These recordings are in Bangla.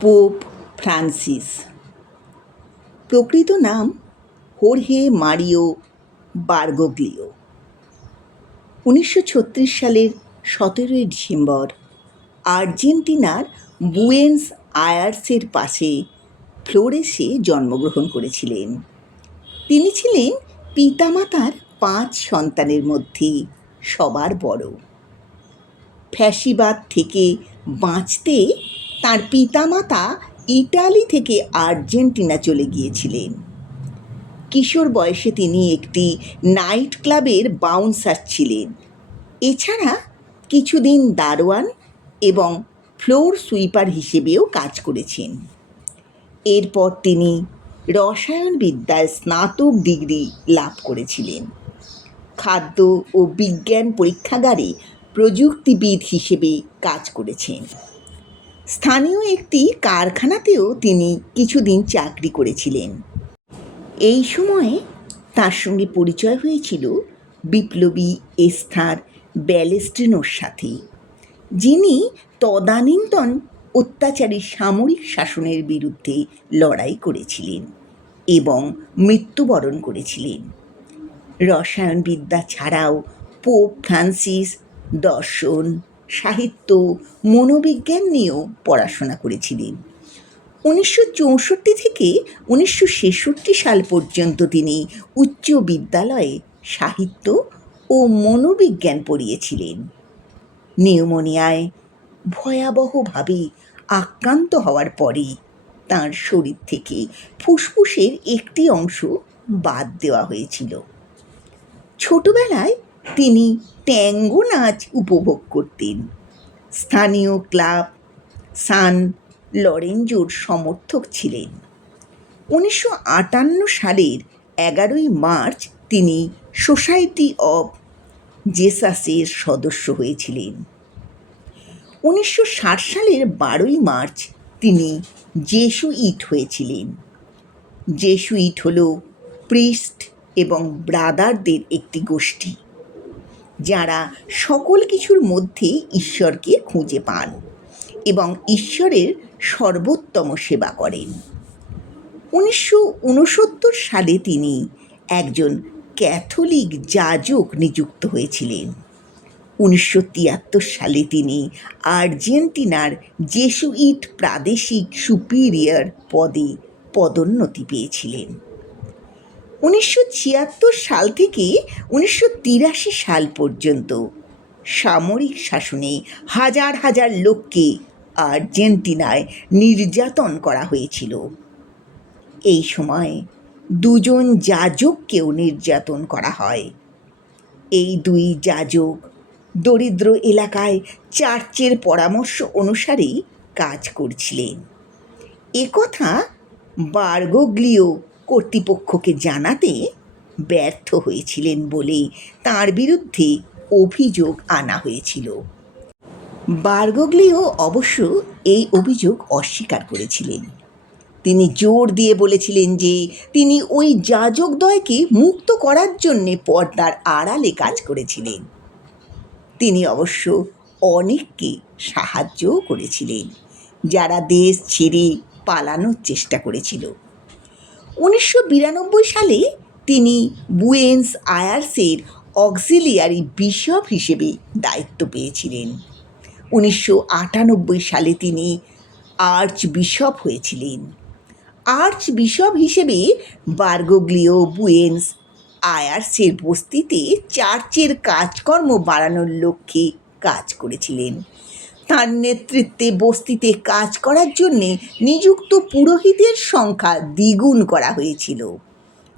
পোপ ফ্রান্সিস প্রকৃত নাম হোর্হে মারিও বার্গোগ্লিও। উনিশশো ছত্রিশ সালের সতেরোই ডিসেম্বর আর্জেন্টিনার বুয়েন্স আয়ার্সের পাশে ফ্লোরেসে জন্মগ্রহণ করেছিলেন। তিনি ছিলেন পিতামাতার পাঁচ সন্তানের মধ্যে সবার বড়। ফ্যাসিবাদ থেকে বাঁচতে তার পিতামাতা ইটালি থেকে আর্জেন্টিনা চলে গিয়েছিলেন। কিশোর বয়সে তিনি একটি নাইট ক্লাবের বাউন্সার ছিলেন। এছাড়া কিছুদিন দারোয়ান এবং ফ্লোর সুইপার হিসেবেও কাজ করেছেন। এরপর তিনি রসায়নবিদ্যায় স্নাতক ডিগ্রি লাভ করেছিলেন। খাদ্য ও বিজ্ঞান পরীক্ষাগারে প্রযুক্তিবিদ হিসেবে কাজ করেছেন। স্থানীয় একটি কারখানাতেও তিনি কিছুদিন চাকরি করেছিলেন। এই সময়ে তার সঙ্গে পরিচয় হয়েছিল বিপ্লবী এস্থার ব্যালেস্ট্রিনোর সাথে, যিনি তদানীন্তন অত্যাচারী সামরিক শাসনের বিরুদ্ধে লড়াই করেছিলেন এবং মৃত্যুবরণ করেছিলেন। রসায়নবিদ্যা ছাড়াও পোপ ফ্রান্সিস দর্শন সাহিত্য, মনোবিজ্ঞান নিয়েও পড়াশোনা করেছিলেন। উনিশশো চৌষট্টি থেকে উনিশশো ছেষট্টি সাল পর্যন্ত তিনি উচ্চ বিদ্যালয়ে সাহিত্য ও মনোবিজ্ঞান পড়িয়েছিলেন। নিউমোনিয়ায় ভয়াবহভাবে আক্রান্ত হওয়ার পরে তার শরীর থেকে ফুসফুসের একটি অংশ বাদ দেওয়া হয়েছিল। ছোটবেলায় তিনি ট্যাঙ্গো নাচ উপভোগ করতেন। স্থানীয় ক্লাব সান লরেঞ্জোর সমর্থক ছিলেন। উনিশশো আটান্ন সালের এগারোই মার্চ তিনি সোসাইটি অব জেসাসের সদস্য হয়েছিলেন। উনিশশো ষাট সালের বারোই মার্চ তিনি জেসুইট হয়েছিলেন। জেসুইট হল প্রিস্ট এবং ব্রাদারদের একটি গোষ্ঠী। যারা সকল কিছুর মধ্যে ঈশ্বরকে খুঁজে পান এবং ঈশ্বরের সর্বোত্তম সেবা করেন। উনিশশো উনসত্তর সালে তিনি একজন ক্যাথলিক যাজক নিযুক্ত হয়েছিলেন। উনিশশো তিয়াত্তর সালে তিনি আর্জেন্টিনার জেসুইট প্রাদেশিক সুপিরিয়র পদে পদোন্নতি পেয়েছিলেন। উনিশশো ছিয়াত্তর সাল থেকে উনিশশো তিরাশি সাল পর্যন্ত সামরিক শাসনে হাজার হাজার লোককে আর্জেন্টিনায় নির্যাতন করা হয়েছিল। এই সময় দুজন যাজককেও নির্যাতন করা হয়। এই দুই যাজক দরিদ্র এলাকায় চার্চের পরামর্শ অনুসারেই কাজ করছিলেন। একথা বার্গোগ্লিও কর্তৃপক্ষকে জানাতে ব্যর্থ হয়েছিলেন বলে তার বিরুদ্ধে অভিযোগ আনা হয়েছিল। বার্গোগ্লিও অবশ্য এই অভিযোগ অস্বীকার করেছিলেন। তিনি জোর দিয়ে বলেছিলেন যে তিনি ওই যাজকদ্বয়কে মুক্ত করার জন্যে পর্দার আড়ালে কাজ করেছিলেন। তিনি অবশ্য অনেককে সাহায্যও করেছিলেন, যারা দেশ ছেড়ে পালানোর চেষ্টা করেছিল। উনিশশো বিরানব্বই সালে তিনি বুয়েন্স আয়ার্সের অক্সিলিয়ারি বিশপ হিসেবে দায়িত্ব পেয়েছিলেন। উনিশশো আটানব্বই সালে তিনি আর্চ বিশপ হয়েছিলেন। আর্চ বিশপ হিসেবে বার্গোগ্লিও বুয়েন্স আয়ার্সের বস্তিতে চার্চের কাজকর্ম বাড়ানোর লক্ষ্যে কাজ করেছিলেন। তার নেতৃত্বে বস্তিতে কাজ করার জন্যে নিযুক্ত পুরোহিতের সংখ্যা দ্বিগুণ করা হয়েছিল।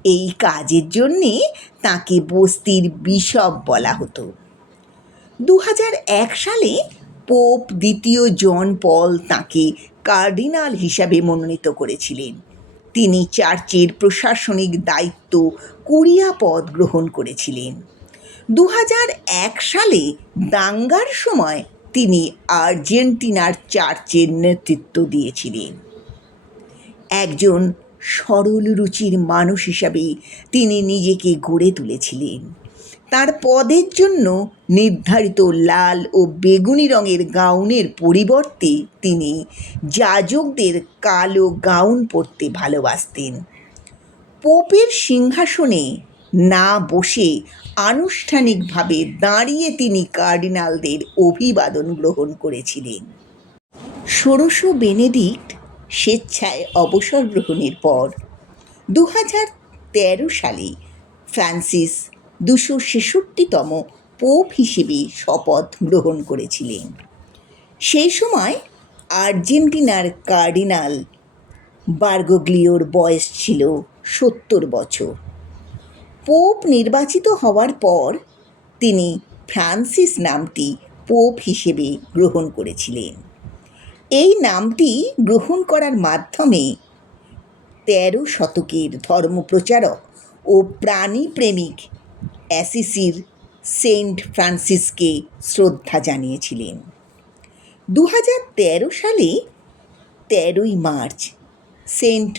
এই কাজের জন্যে তাকে বস্তির বিশপ বলা হতো। দু সালে পোপ দ্বিতীয় জন পল তাকে কার্ডিনাল হিসাবে মনোনীত করেছিলেন। তিনি চার্চের প্রশাসনিক দায়িত্ব কুরিয়া পদ গ্রহণ করেছিলেন। দু সালে দাঙ্গার সময় তিনি আর্জেন্টিনার চার্চের নেতৃত্ব দিয়েছিলেন। একজন সরল রুচির মানুষ হিসাবে তিনি নিজেকে গড়ে তুলেছিলেন। তার পদের জন্য নির্ধারিত লাল ও বেগুনি রঙের গাউনের পরিবর্তে তিনি যাজকদের কালো গাউন পরতে ভালোবাসতেন। পোপের সিংহাসনে না বসে আনুষ্ঠানিকভাবে দাঁড়িয়ে তিনি কার্ডিনালদের অভিবাদন গ্রহণ করেছিলেন। ষোড়শ বেনেডিক্ট স্বেচ্ছায় অবসর গ্রহণের পর দু হাজার তেরো সালে ফ্রান্সিস দুশো ছেষট্টিতম পোপ হিসেবে শপথ গ্রহণ করেছিলেন। সেই সময় আর্জেন্টিনার কার্ডিনাল বার্গোগ্লিওর বয়স ছিল সত্তর বছর। পোপ নির্বাচিত হওয়ার পর তিনি ফ্রান্সিস নামটি পোপ হিসেবে গ্রহণ করেছিলেন। এই নামটি গ্রহণ করার মাধ্যমে তেরো শতকের ধর্মপ্রচারক ও প্রাণীপ্রেমিক অ্যাসিসির সেন্ট ফ্রান্সিসকে শ্রদ্ধা জানিয়েছিলেন। দু হাজার তেরো সালে তেরোই মার্চ সেন্ট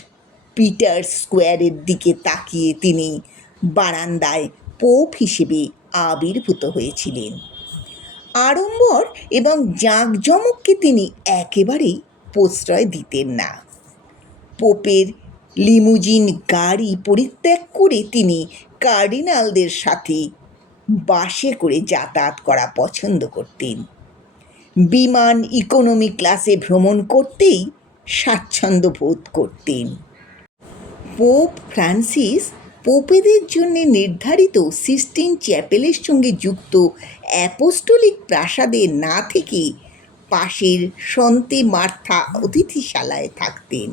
পিটার্স স্কোয়ারের দিকে তাকিয়ে তিনি বারান্দায় পোপ হিসেবে আবির্ভূত হয়েছিলেন। আড়ম্বর এবং জাঁকজমককে তিনি একেবারেই প্রশ্রয় দিতেন না। পোপের লিমুজিন গাড়ি পরিত্যাগ করে তিনি কার্ডিনালদের সাথে বাসে করে যাতায়াত করা পছন্দ করতেন। বিমান ইকোনমি ক্লাসে ভ্রমণ করতেই স্বাচ্ছন্দ্য বোধ করতেন। পোপ ফ্রান্সিস পোপেদের জন্য নির্ধারিত সিস্টিন চ্যাপেলের সঙ্গে যুক্ত অ্যাপোস্টলিক প্রাসাদে না থেকে পাশের সন্তে মার্থা অতিথিশালায় থাকতেন।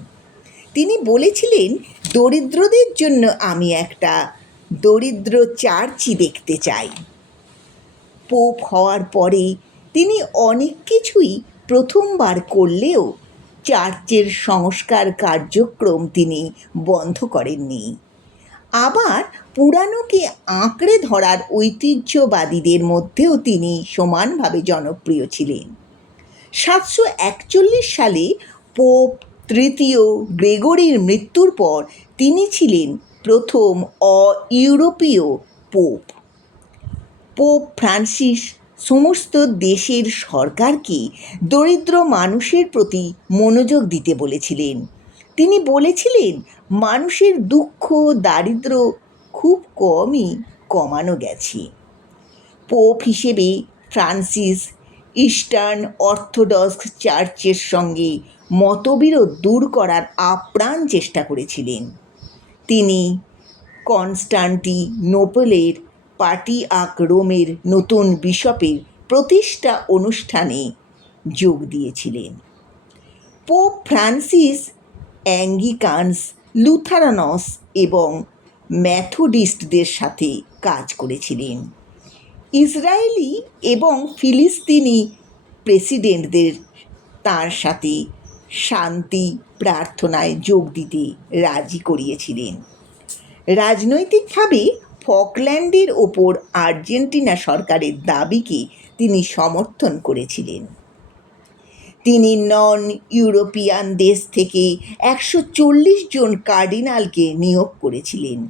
তিনি বলেছিলেন, দরিদ্রদের জন্য আমি একটা দরিদ্র চার্চই দেখতে চাই। পোপ হওয়ার পরে তিনি অনেক কিছুই প্রথমবার করলেও চার্চের সংস্কার কার্যক্রম তিনি বন্ধ করেননি। আবার পুরানোকে আঁকড়ে ধরার ঐতিহ্যবাদীদের মধ্যেও তিনি সমানভাবে জনপ্রিয় ছিলেন। সাতশো একচল্লিশ সালে পোপ তৃতীয় গ্রেগরির মৃত্যুর পর তিনি ছিলেন প্রথম অ ইউরোপীয় পোপ। পোপ ফ্রান্সিস সমস্ত দেশের সরকারকে দরিদ্র মানুষের প্রতি মনোযোগ দিতে বলেছিলেন। তিনি বলেছিলেন মানুষের দুঃখ, দারিদ্র খুব কমই কমানো গেছে। পোপ হিসেবে ফ্রান্সিস ইস্টার্ন অর্থোডক্স চার্চের সঙ্গে মতবিরোধ দূর করার আপ্রাণ চেষ্টা করেছিলেন। তিনি কনস্টান্টি নোপেলের আক রোমের নতুন বিশপের প্রতিষ্ঠা অনুষ্ঠানে যোগ দিয়েছিলেন। পোপ ফ্রান্সিস অ্যাঙ্গিকানস লুথারানস এবং ম্যাথোডিস্টদের সাথে কাজ করেছিলেন। ইসরায়েলি এবং ফিলিস্তিনি প্রেসিডেন্টদের তার সাথে শান্তি প্রার্থনায় যোগ দিতে রাজি করিয়েছিলেন। রাজনৈতিকভাবে ফকল্যান্ডের ওপর আর্জেন্টিনা সরকারের দাবিকে তিনি সমর্থন করেছিলেন। তিনি নন ইউরোপিয়ান দেশ থেকে একশো চল্লিশ জন কার্ডিনালকে নিয়োগ করেছিলেন।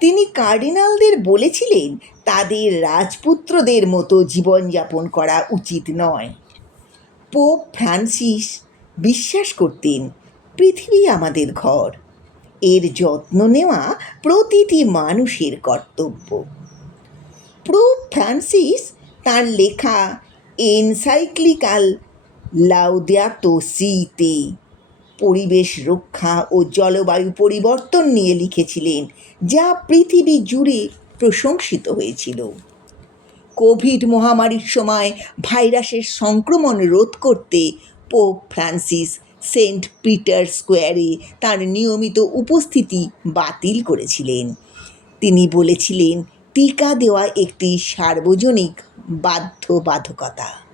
তিনি কার্ডিনালদের বলেছিলেন, তাদের রাজপুত্রদের মতো জীবনযাপন করা উচিত নয়। পোপ ফ্রান্সিস বিশ্বাস করতেন, পৃথিবী আমাদের ঘর। এর যত্ন নেওয়া প্রতিটি মানুষের কর্তব্য। পোপ ফ্রান্সিস তার লেখা এনসাইক্লিকাল লাউদিয়াতো সিতে পরিবেশ রক্ষা ও জলবায়ু পরিবর্তন নিয়ে লিখেছিলেন, যা পৃথিবী জুড়ে প্রশংসিত হয়েছিল। কোভিড মহামারীর সময় ভাইরাসের সংক্রমণ রোধ করতে পোপ ফ্রান্সিস সেন্ট পিটার স্কোয়ারে তার নিয়মিত উপস্থিতি বাতিল করেছিলেন। তিনি বলেছিলেন, টিকা দেওয়া একটি সার্বজনিক বাধ্যবাধকতা।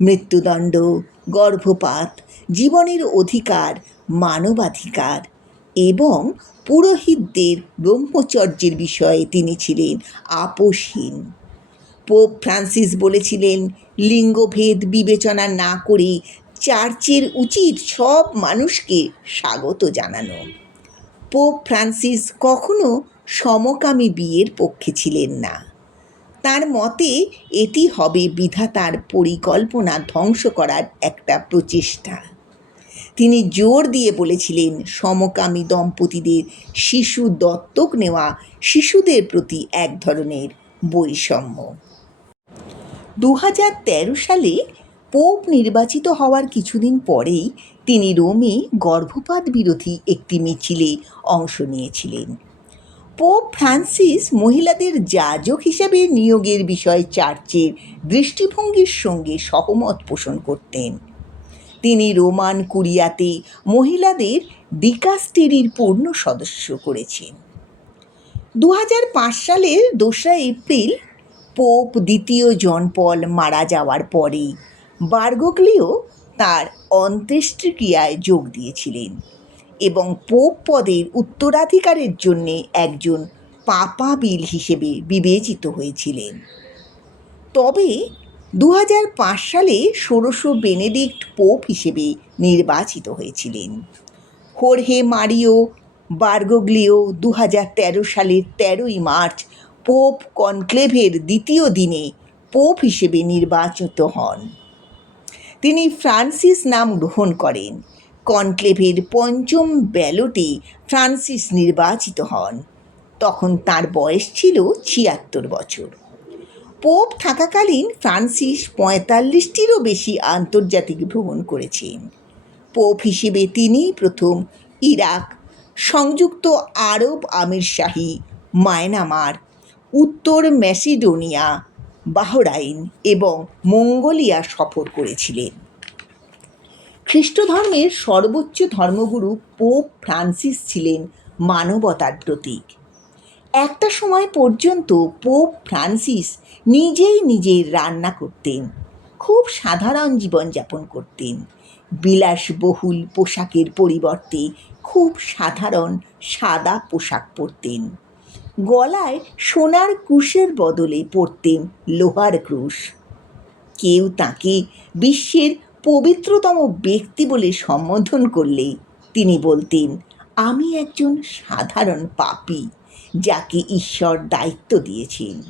মৃত্যুদণ্ড, গর্ভপাত, জীবনের অধিকার, মানবাধিকার এবং পুরোহিতদের ব্রহ্মচর্যের বিষয়ে তিনি ছিলেন আপোষহীন। পোপ ফ্রান্সিস বলেছিলেন, লিঙ্গভেদ বিবেচনা না করে চার্চের উচিত সব মানুষকে স্বাগত জানানো। পোপ ফ্রান্সিস কখনো সমকামী বিয়ের পক্ষে ছিলেন না। তার মতে এটি হবে বিধাতার পরিকল্পনা ধ্বংস করার একটা প্রচেষ্টা। তিনি জোর দিয়ে বলেছিলেন, সমকামী দম্পতিদের শিশু দত্তক নেওয়া শিশুদের প্রতি এক ধরনের বৈষম্য। দু হাজার তেরো সালে পোপ নির্বাচিত হওয়ার কিছুদিন পরেই তিনি রোমে গর্ভপাত বিরোধী একটি মিছিলে অংশ নিয়েছিলেন। পোপ ফ্রান্সিস মহিলাদের যাজক হিসেবে নিয়োগের বিষয়ে চার্চের দৃষ্টিভঙ্গির সঙ্গে সহমত পোষণ করতেন। তিনি রোমান কুরিয়াতে মহিলাদের ডিকাস্টেরির পূর্ণ সদস্য করেছেন। দু হাজার পাঁচ সালের দোসরা এপ্রিল পোপ দ্বিতীয় জন পল মারা যাওয়ার পরে বার্গোগ্লিও তার অন্ত্যেষ্টিক্রিয়ায় যোগ দিয়েছিলেন। এবং পোপ পদের উত্তরাধিকারের জন্য একজন পাপা বিল হিসেবে বিবেচিত হয়েছিলেন। তবে দু হাজার পাঁচ সালে ষোড়শ বেনেডিক্ট পোপ হিসেবে নির্বাচিত হয়েছিলেন। হোর্হে মারিও বার্গোগ্লিও দু হাজার তেরো সালের তেরোই মার্চ পোপ কনক্লেভের দ্বিতীয় দিনে পোপ হিসেবে নির্বাচিত হন। তিনি ফ্রান্সিস নাম গ্রহণ করেন। কনক্লেভের পঞ্চম ব্যালটে ফ্রান্সিস নির্বাচিত হন। তখন তার বয়স ছিল ছিয়াত্তর বছর। পোপ থাকাকালীন ফ্রান্সিস পঁয়তাল্লিশটিরও বেশি আন্তর্জাতিক ভ্রমণ করেছেন পোপ হিসেবে তিনি প্রথম ইরাক, সংযুক্ত আরব আমিরশাহী মায়ানমার, উত্তর ম্যাসিডোনিয়া, বাহরাইন এবং মঙ্গোলিয়া সফর করেছিলেন। খ্রিস্ট ধর্মের সর্বোচ্চ ধর্মগুরু পোপ ফ্রান্সিস ছিলেন মানবতার প্রতীক। একটা সময় পর্যন্ত পোপ ফ্রান্সিস নিজেই নিজের রান্না করতেন, খুব সাধারণ জীবনযাপন করতেন। বিলাসবহুল পোশাকের পরিবর্তে খুব সাধারণ সাদা পোশাক পরতেন। গলায় সোনার ক্রুশের বদলে পরতেন লোহার ক্রুশ। কেউ তাকে বিশ্বের পবিত্রতম ব্যক্তি বলে সম্বোধন করলে তিনি বলতেন, আমি একজন সাধারণ পাপী যাকে ঈশ্বর দায়িত্ব দিয়েছেন।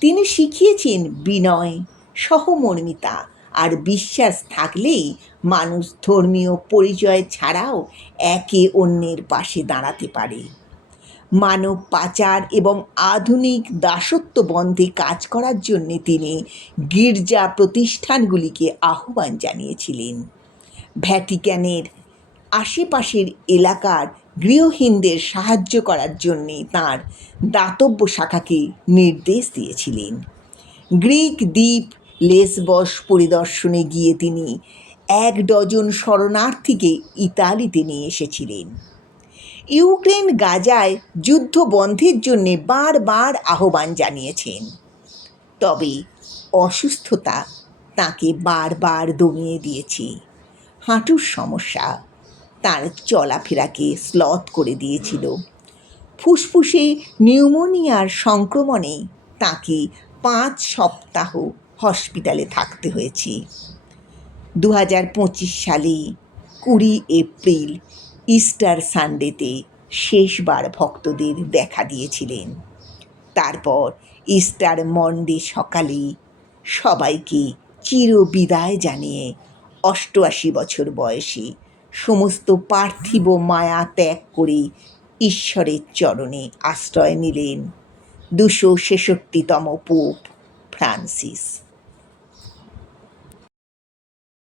তিনি শিখিয়েছেন বিনয়, সহমর্মিতা আর বিশ্বাস থাকলেই মানুষ ধর্মীয় পরিচয় ছাড়াও একে অন্যের পাশে দাঁড়াতে পারে। মানব পাচার এবং আধুনিক দাসত্ব বন্ধে কাজ করার জন্য তিনি গির্জা প্রতিষ্ঠানগুলিকে আহ্বান জানিয়েছিলেন। ভ্যাটিক্যানের আশেপাশের এলাকার গৃহহীনদের সাহায্য করার জন্যে তাঁর দাতব্য শাখাকে নির্দেশ দিয়েছিলেন। গ্রিক দ্বীপ লেসবস পরিদর্শনে গিয়ে তিনি এক ডজন শরণার্থীকে ইতালিতে নিয়ে এসেছিলেন। ইউক্রেন গাজায় যুদ্ধ বন্ধের জন্যে বারবার আহ্বান জানিয়েছেন। তবে অসুস্থতা তাকে বারবার দমিয়ে দিয়েছে। হাঁটুর সমস্যা তার চলাফেরাকে স্লথ করে দিয়েছিল। ফুসফুসে নিউমোনিয়ার সংক্রমণে তাকে পাঁচ সপ্তাহ হসপিটালে থাকতে হয়েছে। দু হাজার পঁচিশ সালে কুড়ি এপ্রিল ইস্টার সানডেতে শেষবার ভক্তদের দেখা দিয়েছিলেন। তারপর ইস্টার মন্ডে সকালে সবাইকে চির বিদায় জানিয়ে অষ্টআশি বছর বয়সে সমস্ত পার্থিব মায়া ত্যাগ করে ঈশ্বরের চরণে আশ্রয় নিলেন দুশো ছেষট্টিতম পোপ ফ্রান্সিস।